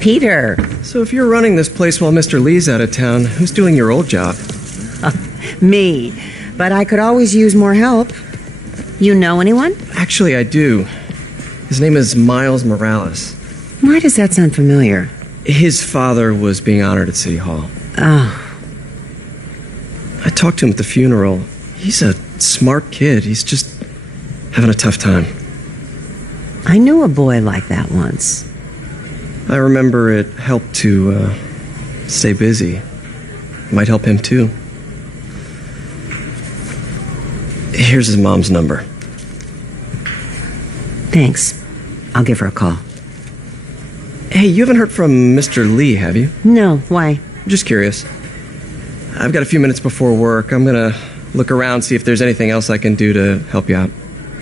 Peter. So if you're running this place while Mr. Lee's out of town, who's doing your old job? Me. But I could always use more help. You know anyone? Actually, I do. His name is Miles Morales. Why does that sound familiar? His father was being honored at City Hall. Oh. I talked to him at the funeral. He's a smart kid. He's just having a tough time. I knew a boy like that once. I remember it helped to stay busy. Might help him too. Here's his mom's number. Thanks. I'll give her a call. Hey, you haven't heard from Mr. Lee, have you? No, why? Just curious. I've got a few minutes before work. I'm gonna look around, see if there's anything else I can do to help you out.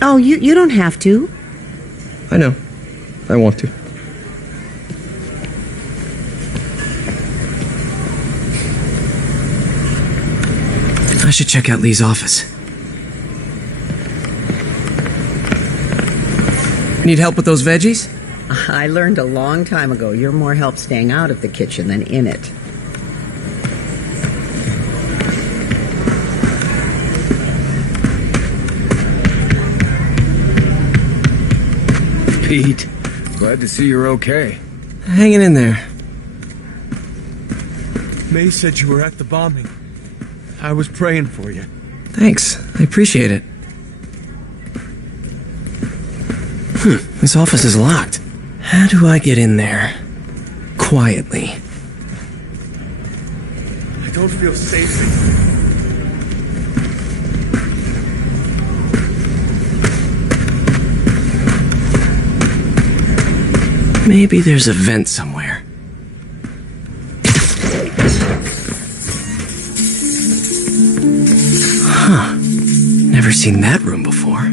Oh, you don't have to. I know. I want to. I should check out Lee's office. Need help with those veggies? I learned a long time ago you're more help staying out of the kitchen than in it. Pete, glad to see you're okay. Hanging in there. May said you were at the bombing. I was praying for you. Thanks. I appreciate it. This office is locked. How do I get in there? Quietly. I don't feel safe. Maybe there's a vent somewhere. Huh. Never seen that room before.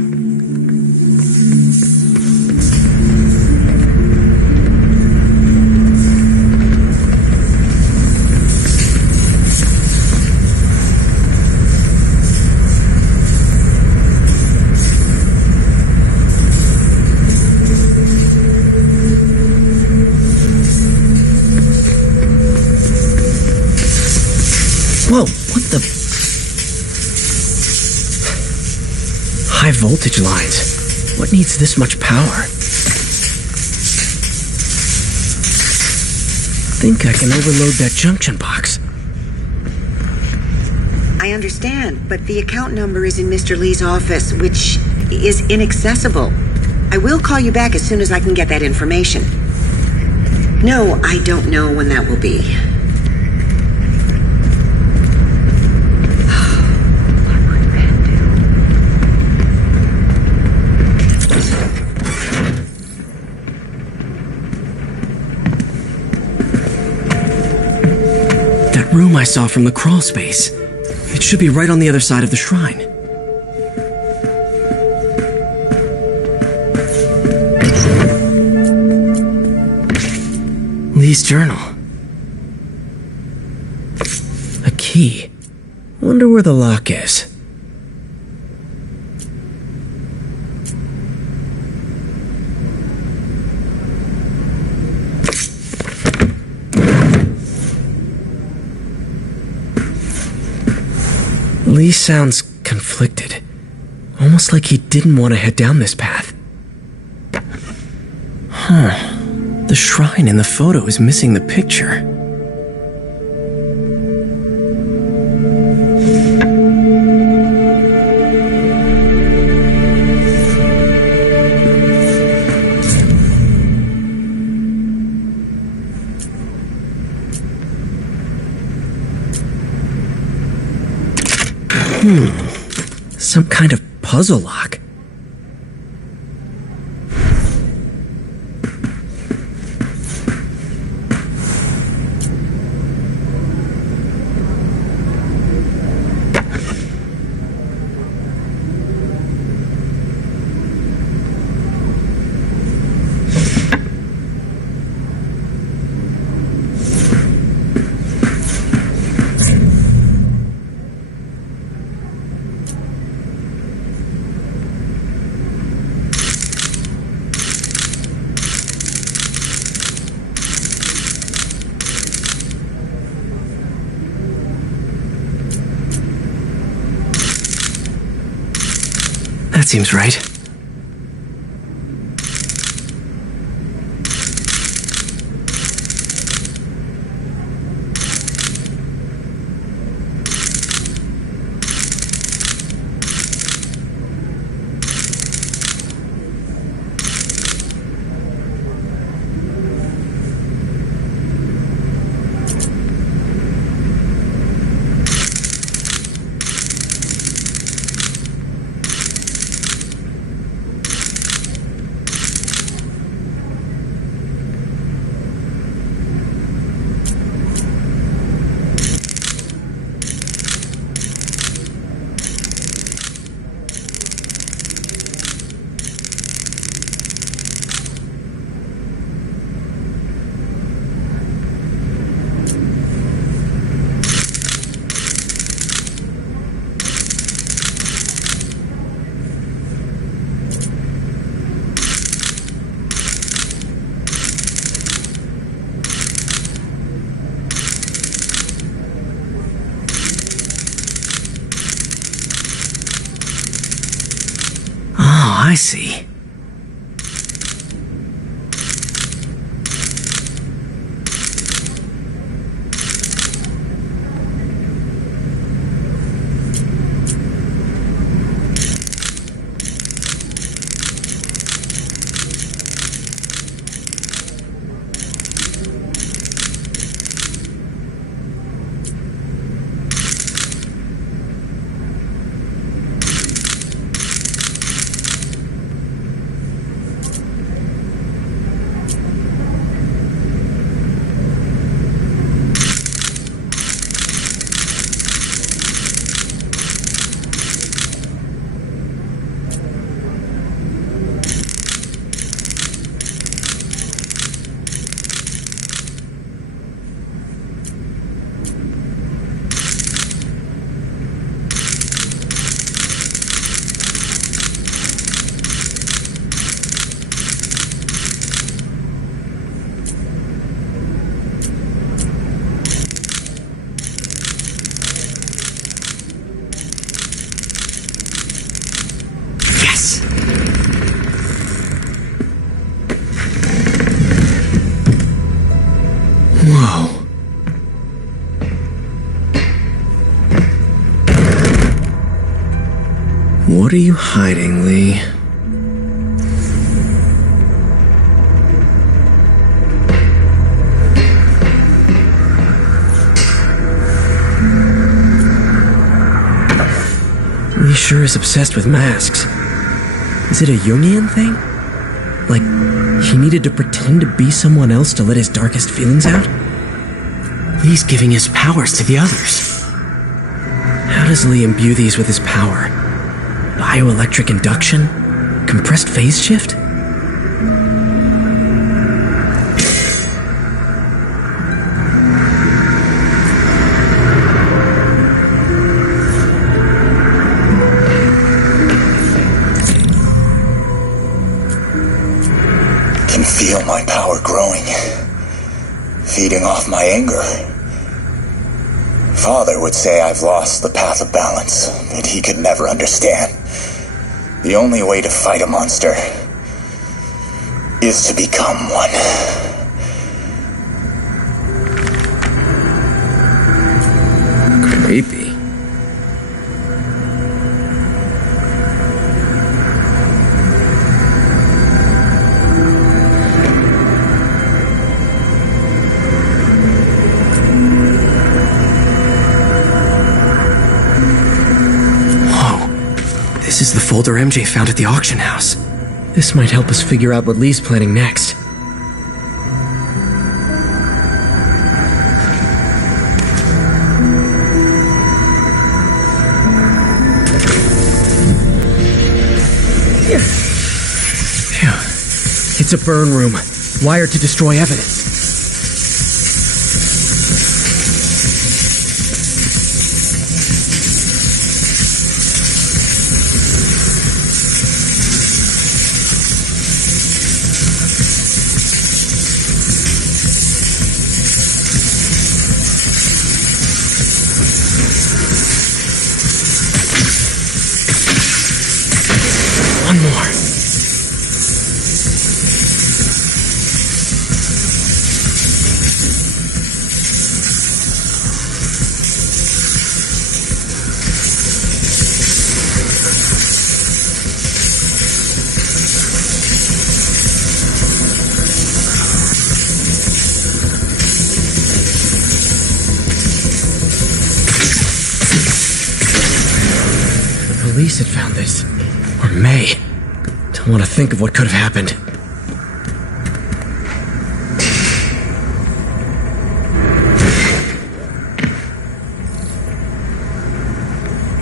Whoa, what the... High voltage lines. What needs this much power? Think I can overload that junction box. I understand, but the account number is in Mr. Lee's office, which is inaccessible. I will call you back as soon as I can get that information. No, I don't know when that will be. Room I saw from the crawl space. It should be right on the other side of the shrine. Lee's journal. A key. Wonder where the lock is. Lee sounds conflicted. Almost like he didn't want to head down this path. Huh. The shrine in the photo is missing the picture. Some kind of puzzle lock. That seems right. I see. Whoa. What are you hiding, Lee? Lee sure is obsessed with masks. Is it a Jungian thing? Like, he needed to pretend to be someone else to let his darkest feelings out? Lee's giving his powers to the others. How does Lee imbue these with his power? Bioelectric induction? Compressed phase shift? Feel my power growing, feeding off my anger. Father would say I've lost the path of balance, but he could never understand. The only way to fight a monster is to become one. Creepy. This is the folder MJ found at the auction house. This might help us figure out what Lee's planning next. Phew. It's a burn room, wired to destroy evidence. police had found this. Or May. Don't want to think of what could have happened.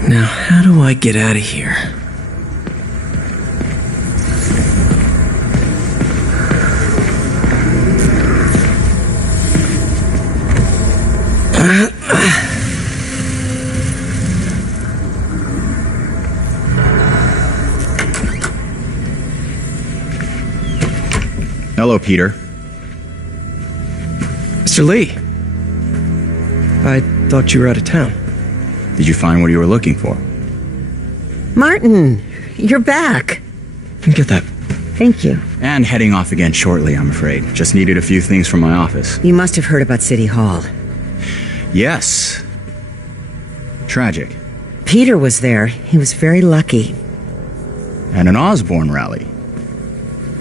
Now, how do I get out of here? Hello, Peter. Mr. Lee. I thought you were out of town. Did you find what you were looking for? Martin, you're back. Get that. Thank you. And heading off again shortly, I'm afraid. Just needed a few things from my office. You must have heard about City Hall. Yes. Tragic. Peter was there. He was very lucky. At an Osborne rally.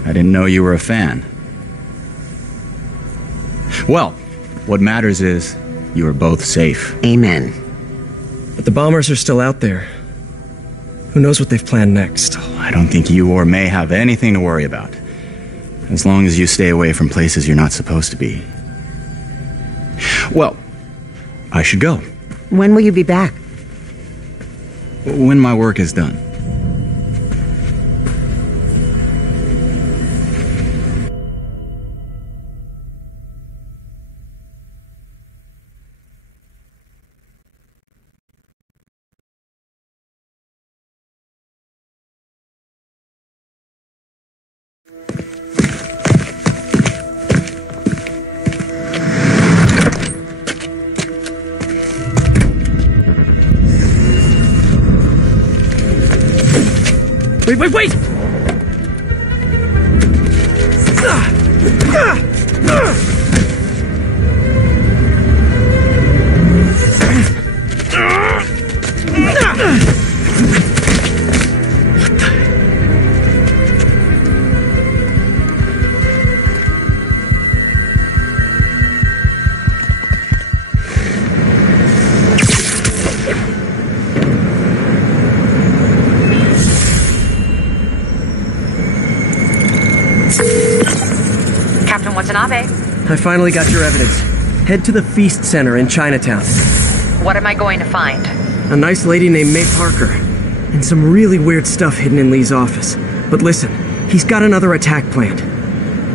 I didn't know you were a fan. Well, what matters is you are both safe. Amen. But the bombers are still out there. Who knows what they've planned next? I don't think you or May have anything to worry about. As long as you stay away from places you're not supposed to be. Well, I should go. When will you be back? When my work is done. Wait! Captain Watanabe. I finally got your evidence. Head to the Feast Center in Chinatown. What am I going to find? A nice lady named May Parker. And some really weird stuff hidden in Lee's office. But listen, he's got another attack planned.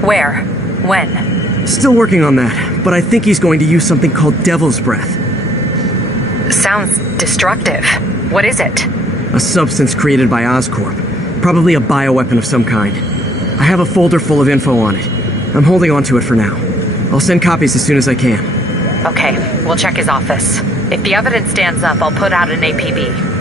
Where? When? Still working on that, but I think he's going to use something called Devil's Breath. Sounds destructive. What is it? A substance created by Oscorp. Probably a bioweapon of some kind. I have a folder full of info on it. I'm holding on to it for now. I'll send copies as soon as I can. Okay, we'll check his office. If the evidence stands up, I'll put out an APB.